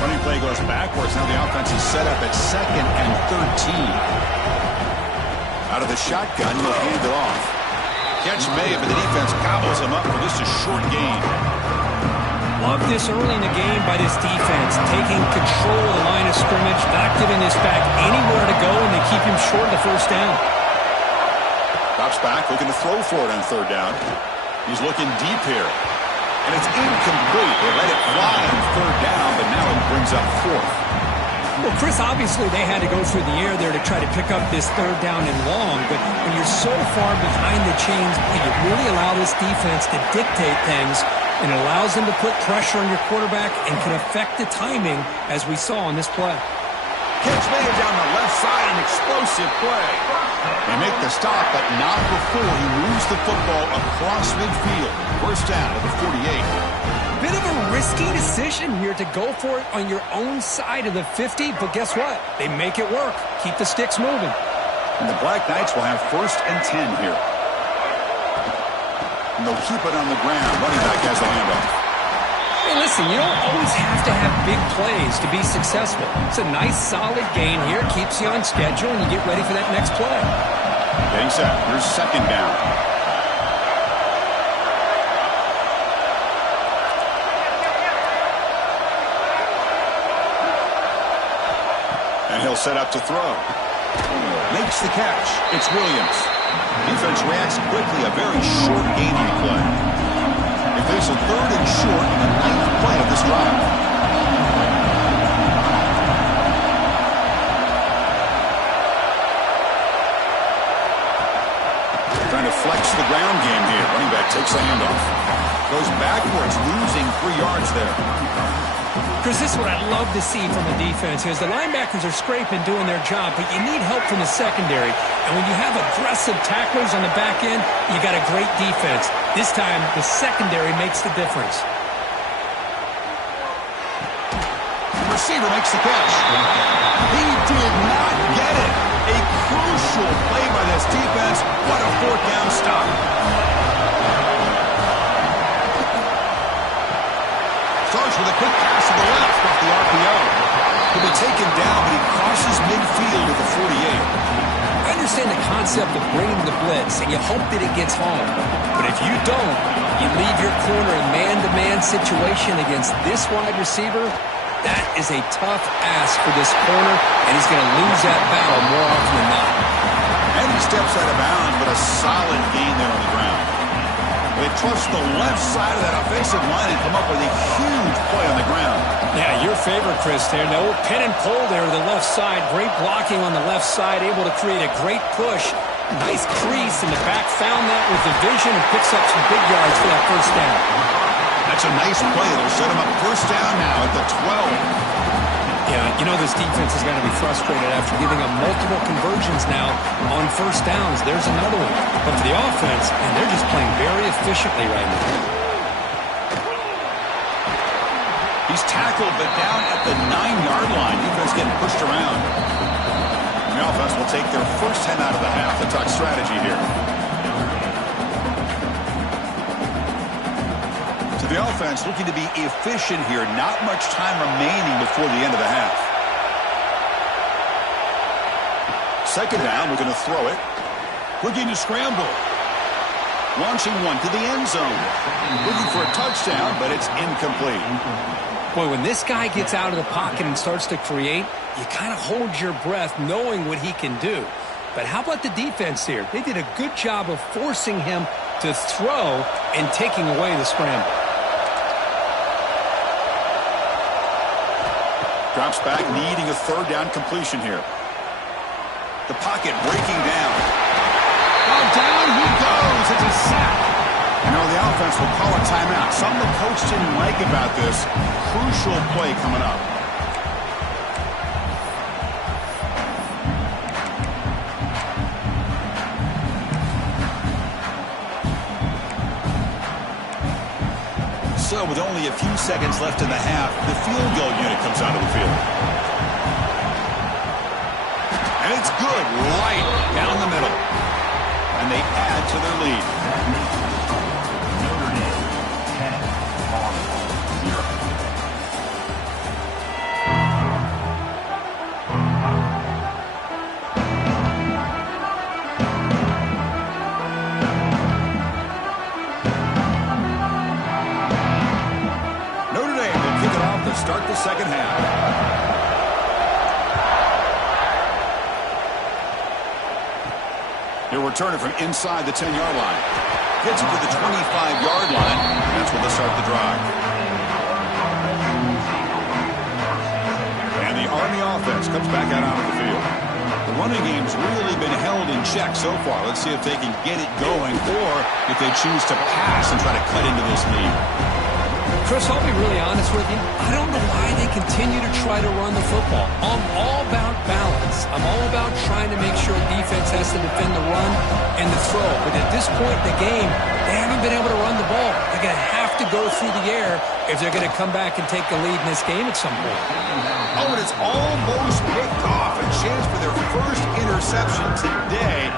Running play goes backwards. Now the offense is set up at 2nd and 13. Out of the shotgun, he'll hand it off. Catch made, but the defense gobbles him up for just a short gain. Love this early in the game by this defense, taking control of the line of scrimmage, not giving this back anywhere to go, and they keep him short of the first down. Drops back, looking to throw for it on 3rd down. He's looking deep here. And it's incomplete. They let it fly on 3rd down, but now it brings up 4th. Well, Chris, obviously they had to go through the air there to try to pick up this 3rd down and long, but when you're so far behind the chains, you really allow this defense to dictate things, and it allows them to put pressure on your quarterback and can affect the timing, as we saw on this play. Catch made down the left side, an explosive play. They make the stop, but not before he moves the football across midfield. First down at the 48. Bit of a risky decision here to go for it on your own side of the 50, but guess what? They make it work. Keep the sticks moving. And the Black Knights will have 1st and 10 here. And they'll keep it on the ground. Running back has the handoff. Hey, listen, you don't always have to have big plays to be successful. It's a nice, solid gain here. Keeps you on schedule, and you get ready for that next play. Getting set. Here's 2nd down. And he'll set up to throw. Makes the catch. It's Williams. Defense reacts quickly. A very short gain on the play. If there's a 3rd and short in the 9th play of this drive. Trying to flex the ground game here. Running back takes the handoff. Goes backwards, losing 3 yards there. Chris, this is what I love to see from the defense is the linebackers are scraping, doing their job, but you need help from the secondary. And when you have aggressive tacklers on the back end, you got a great defense. This time, the secondary makes the difference. The receiver makes the catch. He did not get it. A crucial play by this defense. What a 4th down stop. Starts with a quick pass to the left off the RPO. He'll be taken down, but he crosses midfield at the 48. I understand the concept of bringing the blitz, and you hope that it gets home. But if you don't, you leave your corner in man-to-man situation against this wide receiver. That is a tough ask for this corner, and he's going to lose that battle more often than not. And he steps out of bounds, but a solid gain there on the ground. They trust the left side of that offensive line and come up with a huge play on the ground. Yeah, your favorite, Chris, there. No pin and pull there to the left side. Great blocking on the left side, able to create a great push. Nice crease, and the back found that with the vision and picks up some big yards for that first down. That's a nice play. It'll set him up first down now at the 12. Yeah, you know this defense is going to be frustrated after giving up multiple conversions now on first downs. There's another one. But for the offense, and they're just playing very efficiently right now. He's tackled, but down at the 9-yard line. Defense getting pushed around. The offense will take their first 10 out of the half. The tuck strategy here. The offense looking to be efficient here. Not much time remaining before the end of the half. 2nd down, we're going to throw it. Looking to scramble. Launching one to the end zone. Looking for a touchdown, but it's incomplete. Boy, when this guy gets out of the pocket and starts to create, you kind of hold your breath knowing what he can do. But how about the defense here? They did a good job of forcing him to throw and taking away the scramble. Drops back, needing a 3rd down completion here. The pocket breaking down. Oh, down he goes. It's a sack. You know, the offense will call a timeout. Something the coach didn't like about this. Crucial play coming up. So with only a few seconds left in the half, the field goal unit comes onto the field. And it's good, right down the middle. And they add to their lead. kick it off to start the second half. He'll return it from inside the 10-yard line. Gets it to the 25-yard line. That's where they start the drive. And the Army offense comes back out onto the field. The running game's really been held in check so far. Let's see if they can get it going or if they choose to pass and try to cut into this lead. Chris, I'll be really honest with you. I don't know why they continue to try to run the football. I'm all about balance. I'm all about trying to make sure defense has to defend the run and the throw. But at this point in the game, they haven't been able to run the ball. They're going to have to go through the air if they're going to come back and take the lead in this game at some point. Oh, and it's almost picked off. A chance for their first interception today.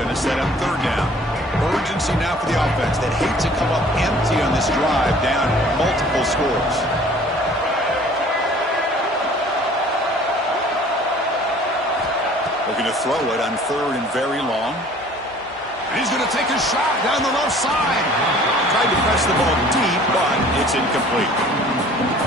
Going to set up third down. Urgency now for the offense that hate to come up empty on this drive, down multiple scores. Looking to throw it on third and very long. And he's going to take a shot down the left side. Tried to press the ball deep, but it's incomplete.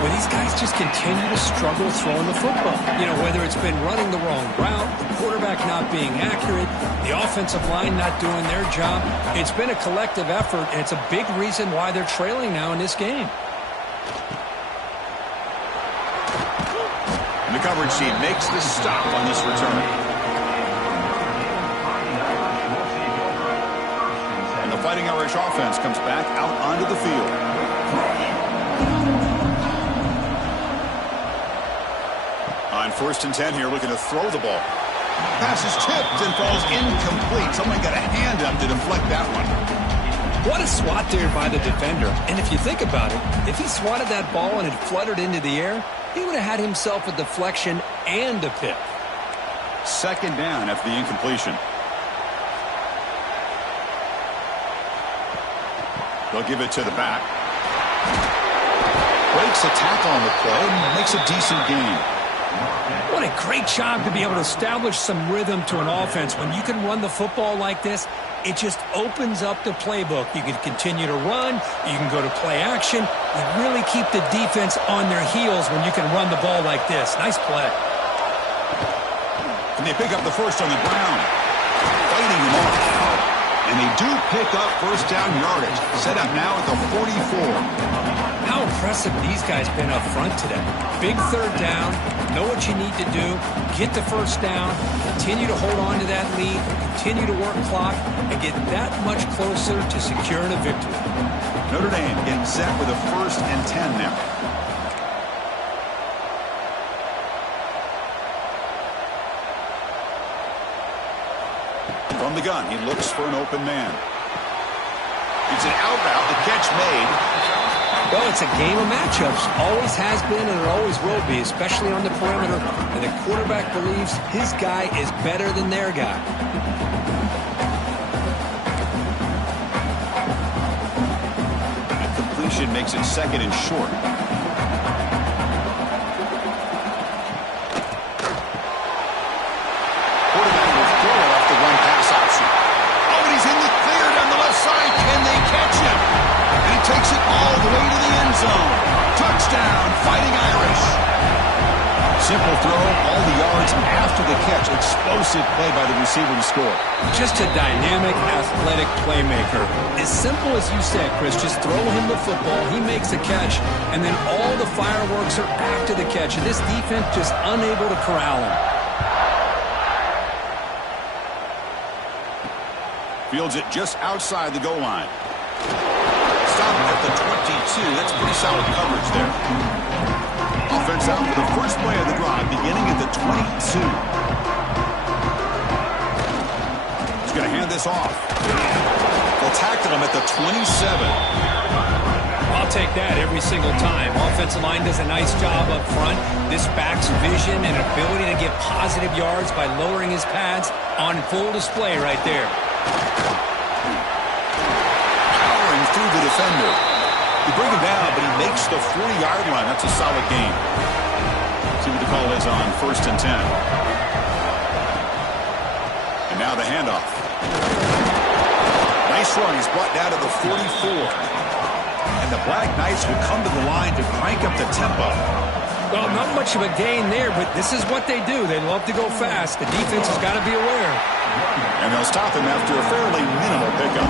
Well, these guys just continue to struggle throwing the football. You know, whether it's been running the wrong route, the quarterback not being accurate, the offensive line not doing their job. It's been a collective effort, and it's a big reason why they're trailing now in this game. And the coverage team makes the stop on this return. And the Fighting Irish offense comes back out onto the field. On 1st and 10 here, looking to throw the ball. Pass is tipped and falls incomplete. Someone got a hand up to deflect that one. What a swat there by the defender. And if you think about it, if he swatted that ball and it fluttered into the air, he would have had himself a deflection and a pick. Second down after the incompletion. They'll give it to the back. Breaks a tackle on the play and makes a decent gain. What a great job to be able to establish some rhythm to an offense. When you can run the football like this, it just opens up the playbook. You can continue to run. You can go to play action. You really keep the defense on their heels when you can run the ball like this. Nice play. And they pick up the first on the ground. Fighting them off. And they do pick up first down yardage. Set up now at the 44. How impressive these guys been up front today. Big third down. Know what you need to do. Get the first down. Continue to hold on to that lead. Continue to work clock. And get that much closer to securing a victory. Notre Dame getting set for the 1st and 10 now. From the gun, he looks for an open man. It's an out route. The catch made. Well, it's a game of matchups. Always has been and it always will be, especially on the perimeter. And the quarterback believes his guy is better than their guy. And completion makes it 2nd and short. Quarterback will throw it off the run pass option. Oh, and he's in the clear down the left side. Can they catch him? And he takes it all the way to the end zone. Touchdown, Fighting Irish. Simple throw, all the yards after the catch. Explosive play by the receiver to score. Just a dynamic, athletic playmaker. As simple as you said, Chris, just throw him the football, he makes a catch, and then all the fireworks are after the catch. And this defense just unable to corral him. Fields it just outside the goal line. Stop at the 22. That's pretty solid coverage there. Offense out for the first play of the drive, beginning at the 22. He's going to hand this off. They'll tackle him at the 27. I'll take that every single time. Offensive line does a nice job up front. This back's vision and ability to get positive yards by lowering his pads on full display right there. Powering through the defender. You bring him down, but he makes the 40-yard line. That's a solid gain. See what the call is on 1st and 10. And now the handoff. Nice run. He's brought down to the 44. And the Black Knights will come to the line to crank up the tempo. Well, not much of a gain there, but this is what they do. They love to go fast. The defense has got to be aware. And they'll stop him after a fairly minimal pickup.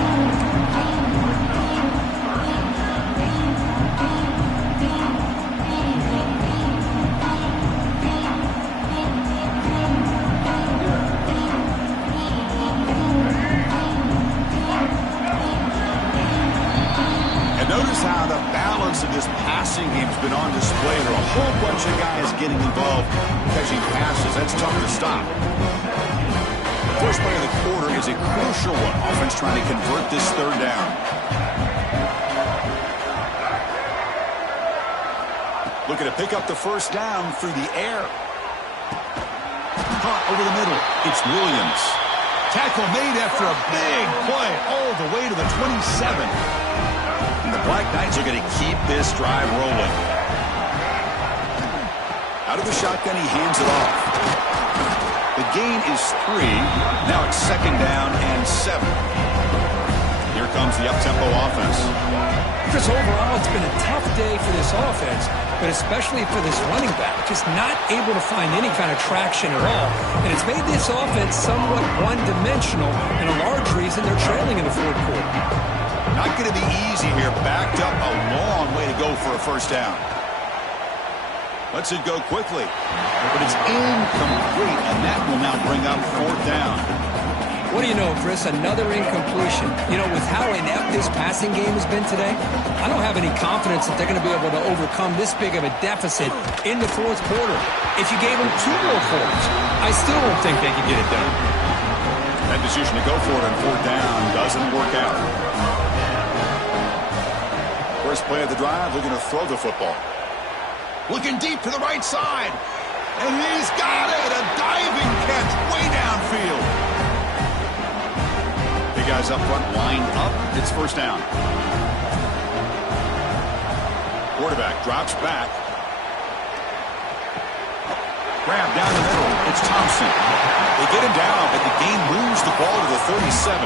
Notice how the balance of this passing game has been on display. There are a whole bunch of guys getting involved catching passes. That's tough to stop. The first play of the quarter is a crucial one. Offense trying to convert this third down. Looking to pick up the first down through the air. Caught over the middle. It's Williams. Tackle made after a big play all the way to the 27. The Black Knights are going to keep this drive rolling. Out of the shotgun, he hands it off. The gain is 3. Now it's second down and 7. Here comes the up-tempo offense. Chris, overall, it's been a tough day for this offense, but especially for this running back. Just not able to find any kind of traction at all. And it's made this offense somewhat one-dimensional, and a large reason they're trailing in the fourth quarter. Not going to be easy here. Backed up a long way to go for a first down. Lets it go quickly. But it's incomplete, and that will now bring up fourth down. What do you know, Chris? Another incompletion. You know, with how inept this passing game has been today, I don't have any confidence that they're going to be able to overcome this big of a deficit in the fourth quarter. If you gave them 2 more quarters, I still don't think they could get it done. That decision to go for it on fourth down doesn't work out. First play of the drive, looking to throw the football. Looking deep to the right side. And he's got it! A diving catch way downfield. Big guys up front lined up. It's first down. Quarterback drops back. Grab down the middle. It's Thompson. They get him down, but the game moves the ball to the 37.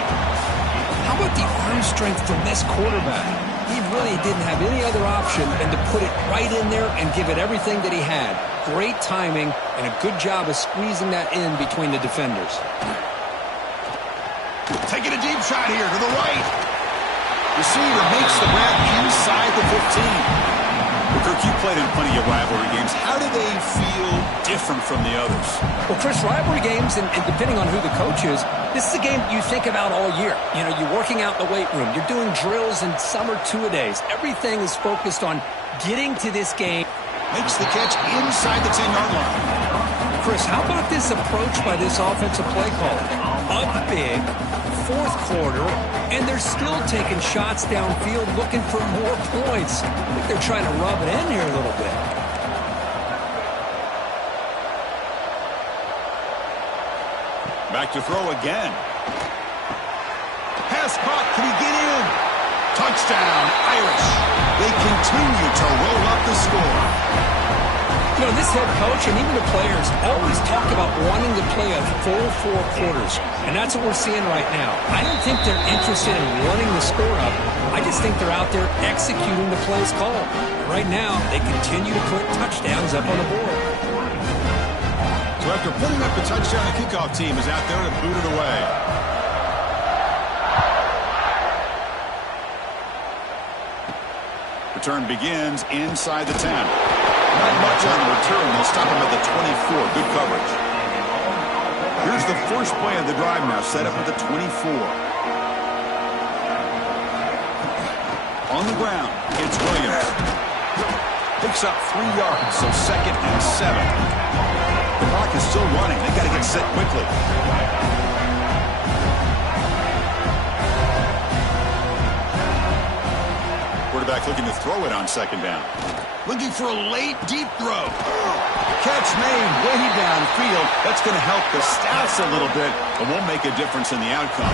How about the arm strength from this quarterback? He really didn't have any other option than to put it right in there and give it everything that he had. Great timing and a good job of squeezing that in between the defenders. Taking a deep shot here to the right. Receiver makes the grab inside the 15. Well, Kirk, you played in plenty of rivalry games. How do they feel different from the others? Well, Chris, rivalry games, and depending on who the coach is, this is a game you think about all year. You know, you're working out in the weight room. You're doing drills and summer two-a-days. Everything is focused on getting to this game. Makes the catch inside the 10-yard line. Chris, how about this approach by this offensive play caller? Up big, fourth quarter, and they're still taking shots downfield looking for more points. I think they're trying to rub it in here a little bit. Back to throw again. Pass caught. Can he get in? Touchdown, Irish. They continue to roll up the score. You know, this head coach and even the players always talk about wanting to play a full 4 quarters, and that's what we're seeing right now. I don't think they're interested in running the score up. I just think they're out there executing the plays called. Right now, they continue to put touchdowns up on the board. So after putting up the touchdown, the kickoff team is out there to boot it away. Return begins inside the 10. Not much on the return. They'll stop him at the 24. Good coverage. Here's the first play of the drive now, set up at the 24. On the ground, it's Williams. Picks up 3 yards, so second and 7. The clock is still running. They've got to get set quickly. Quarterback looking to throw it on second down. Looking for a late, deep throw. Catch made way downfield. That's going to help the stats a little bit, but won't make a difference in the outcome.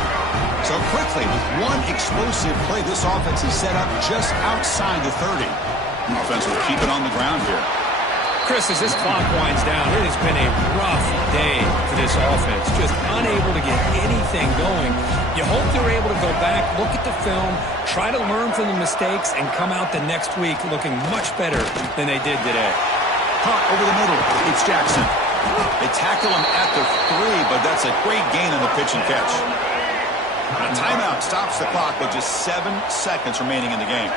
So quickly, with one explosive play, this offense is set up just outside the 30. The offense will keep it on the ground here. Chris, as this clock winds down, it has been a rough day for this offense. Just unable to get anything going. You hope they're able to go back, look at the film, try to learn from the mistakes, and come out the next week looking much better than they did today. Caught over the middle. It's Jackson. They tackle him at the 3, but that's a great gain on the pitch and catch. A timeout stops the clock with just 7 seconds remaining in the game.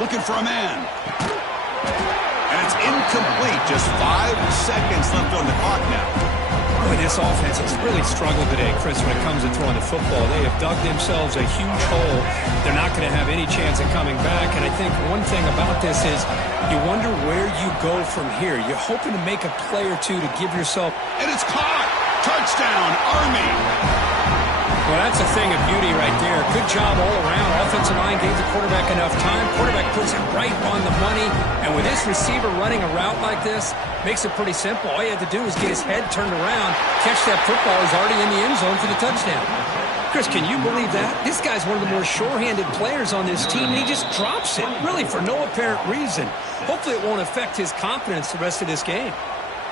Looking for a man. And it's incomplete. Just 5 seconds left on the clock now. Boy, this offense has really struggled today, Chris, when it comes to throwing the football. They have dug themselves a huge hole. They're not going to have any chance of coming back. And I think one thing about this is you wonder where you go from here. You're hoping to make a play or two to give yourself. And it's caught. Touchdown, Army. Well, that's a thing of beauty right there. Good job all around. Offensive line gave the quarterback enough time. Quarterback puts it right on the money. And with this receiver running a route like this, makes it pretty simple. All you have to do is get his head turned around, catch that football. He's already in the end zone for the touchdown. Chris, can you believe that? This guy's one of the more sure-handed players on this team, and he just drops it, really for no apparent reason. Hopefully it won't affect his confidence the rest of this game.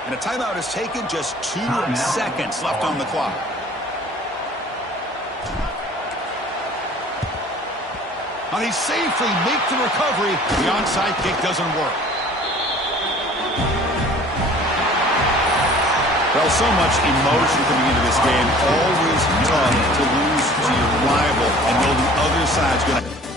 And a timeout is taken. Just 2 seconds left on the clock. And he safely makes the recovery. The onside kick doesn't work. Well, so much emotion coming into this game. Always tough to lose to your rival and know the other side's going to...